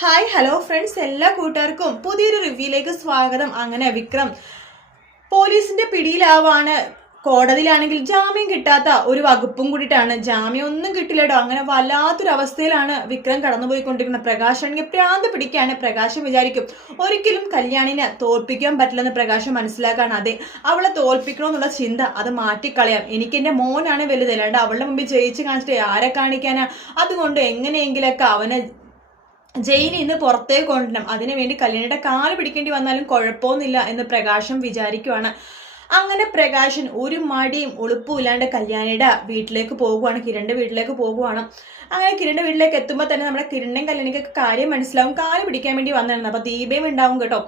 Hi hello friends, എല്ലാ കൂട്ടുകാർക്കും പുതിയൊരു റിവ്യൂയിലേക്ക് സ്വാഗതം. അങ്ങനെ വിക്രം പോലീസിന്റെ പിടിയിലാവാണ്. കോടതിയിലാണെങ്കിൽ ജാമ്യം കിട്ടാത്ത ഒരു വകുപ്പും കൂടിയിട്ടാണ്. ജാമ്യം ഒന്നും കിട്ടില്ലടോ. അങ്ങനെ വല്ലാത്തൊരു അവസ്ഥയിലാണ് വിക്രം കടന്നുപോയിക്കൊണ്ടിരിക്കുന്നത്. പ്രകാശ് ആണെങ്കിൽ പ്രാന്ത് പിടിക്കാണ്. പ്രകാശം വിചാരിക്കും ഒരിക്കലും കല്യാണിനെ തോൽപ്പിക്കാൻ പറ്റില്ലെന്ന് പ്രകാശം മനസ്സിലാക്കാണ്. അതെ, അവളെ തോൽപ്പിക്കണമെന്നുള്ള ചിന്ത അത് മാറ്റിക്കളയാം. എനിക്ക് എന്റെ മോനാണ് വലുത്, അല്ലാണ്ട് അവളുടെ മുമ്പിൽ ജയിച്ച് കാണിച്ചിട്ട് ആരെ കാണിക്കാനാ? അതുകൊണ്ട് എങ്ങനെയെങ്കിലൊക്കെ അവനെ ജയിലിൽ നിന്ന് പുറത്തേക്ക് കൊണ്ടുവരണം. അതിനുവേണ്ടി കല്യാണിയുടെ കാല് പിടിക്കേണ്ടി വന്നാലും കുഴപ്പമൊന്നുമില്ല എന്ന് പ്രകാശം വിചാരിക്കുവാണ്. അങ്ങനെ പ്രകാശൻ ഒരു മടിയും ഉളുപ്പും ഇല്ലാണ്ട് കല്യാണിയുടെ വീട്ടിലേക്ക് പോകുവാണ്, കിരണിന്റെ വീട്ടിലേക്ക് പോകുവാണ്. അങ്ങനെ കിരണിന്റെ വീട്ടിലേക്ക് എത്തുമ്പോൾ തന്നെ നമ്മുടെ കിരണിന്റെയും കല്യാണിക്കൊക്കെ കാര്യം മനസ്സിലാവും. കാല് പിടിക്കാൻ വേണ്ടി വന്നിരുന്നു. അപ്പൊ ദീപയും ഉണ്ടാവും കേട്ടോ.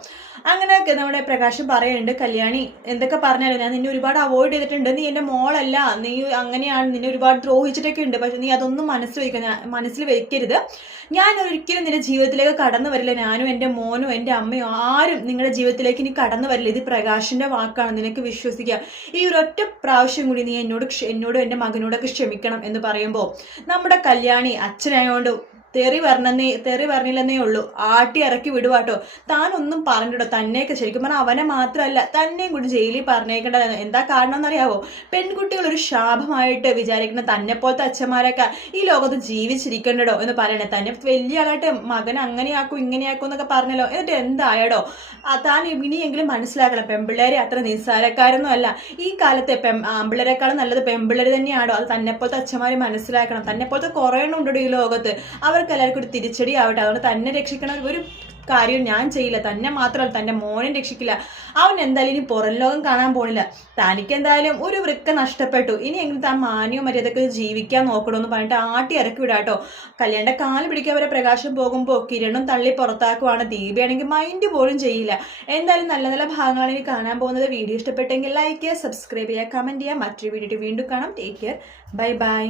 അങ്ങനെ നമ്മുടെ പ്രകാശം പറയുന്നുണ്ട്, കല്യാണി എന്തൊക്കെ പറഞ്ഞാലും ഞാൻ നിന്നെ ഒരുപാട് അവോയ്ഡ് ചെയ്തിട്ടുണ്ട്. നീ എന്റെ മോളല്ല, നീ അങ്ങനെയാണ്, നിന്നെ ഒരുപാട് ദ്രോഹിച്ചിട്ടൊക്കെ ഉണ്ട്. പക്ഷെ നീ അതൊന്നും മനസ്സിൽ വെക്കരുത്. ഞാൻ ഒരിക്കലും നിന്റെ ജീവിതത്തിലേക്ക് കടന്നു വരില്ല. ഞാനും എൻ്റെ മോനും എൻ്റെ അമ്മയും ആരും നിങ്ങളുടെ ജീവിതത്തിലേക്ക് ഇനി കടന്നു വരില്ല. ഇത് പ്രകാശിന്റെ വാക്കാണ്, നിനക്ക് വിശ്വസിക്കുക. ഈ ഒരൊറ്റ പ്രാവശ്യം കൂടി നീ എന്നോടും എൻ്റെ മകനോടൊക്കെ ക്ഷമിക്കണം എന്ന് പറയുമ്പോൾ നമ്മുടെ കല്യാണി അച്ഛനായോണ്ട് തെറി പറഞ്ഞില്ലെന്നേ ഉള്ളൂ, ആട്ടി ഇറക്കി വിടുവാട്ടോ. താനൊന്നും പറഞ്ഞിട്ടോ. തന്നെയൊക്കെ ശരിക്കും പറഞ്ഞാൽ അവനെ മാത്രമല്ല തന്നെയും കൂടി ജയിലിൽ പറഞ്ഞേക്കേണ്ടത്. എന്താ കാരണം എന്നറിയാവോ? പെൺകുട്ടികൾ ഒരു ശാപമായിട്ട് വിചാരിക്കുന്ന തന്നെ പോലത്തെ അച്ഛന്മാരൊക്കെ ഈ ലോകത്ത് ജീവിച്ചിരിക്കണ്ടോ എന്ന് പറയണേ. തന്നെ വലിയ ആളായിട്ട് മകൻ അങ്ങനെയാക്കും ഇങ്ങനെയാക്കും എന്നൊക്കെ പറഞ്ഞല്ലോ. എന്നിട്ട് എന്തായടോ? താൻ ഇനിയെങ്കിലും മനസ്സിലാക്കണം, പെൺപിള്ളേരെ അത്ര നിസ്സാരക്കാരൊന്നും അല്ല. ഈ കാലത്തെ ആൺപിള്ളേരെക്കാളും നല്ലത് പെൺപിള്ളേർ തന്നെയാണോ? അത് തന്നെ പോലത്തെ അച്ഛന്മാരെ മനസ്സിലാക്കണം. തന്നെ പോലത്തെ കുറേ ഉണ്ടോ ഈ ലോകത്ത്. അവർക്ക് എല്ലാവർക്കും ഒരു തിരിച്ചടി ആവട്ടെ. അതുകൊണ്ട് തന്നെ രക്ഷിക്കണ ഒരു കാര്യം ഞാൻ ചെയ്യില്ല. തന്നെ മാത്രമല്ല തൻ്റെ മോനെ രക്ഷിക്കില്ല. അവൻ എന്തായാലും ഇനി പുറം ലോകം കാണാൻ പോണില്ല. തനിക്ക് എന്തായാലും ഒരു വൃക്ക നഷ്ടപ്പെട്ടു. ഇനി എങ്ങനെ താൻ മാന്യവും മര്യാദക്ക് ജീവിക്കാൻ നോക്കണമെന്ന് പറഞ്ഞിട്ട് ആട്ടി ഇറക്കി വിടാട്ടോ. കല്യാണിന്റെ കാല് പിടിക്കാൻ വരെ പ്രകാശം പോകുമ്പോൾ കിരണും തള്ളി പുറത്താക്കുവാണ്. ദീപയാണെങ്കിൽ മൈൻഡ് പോലും ചെയ്യില്ല. എന്തായാലും നല്ല നല്ല ഭാഗങ്ങളാണ് ഇനി കാണാൻ പോകുന്നത്. വീഡിയോ ഇഷ്ടപ്പെട്ടെങ്കിൽ ലൈക്ക് ചെയ്യുക, സബ്സ്ക്രൈബ് ചെയ്യുക, കമന്റ് ചെയ്യുക. മറ്റൊരു വീഡിയോ വീണ്ടും കാണാം. Take care, bye bye.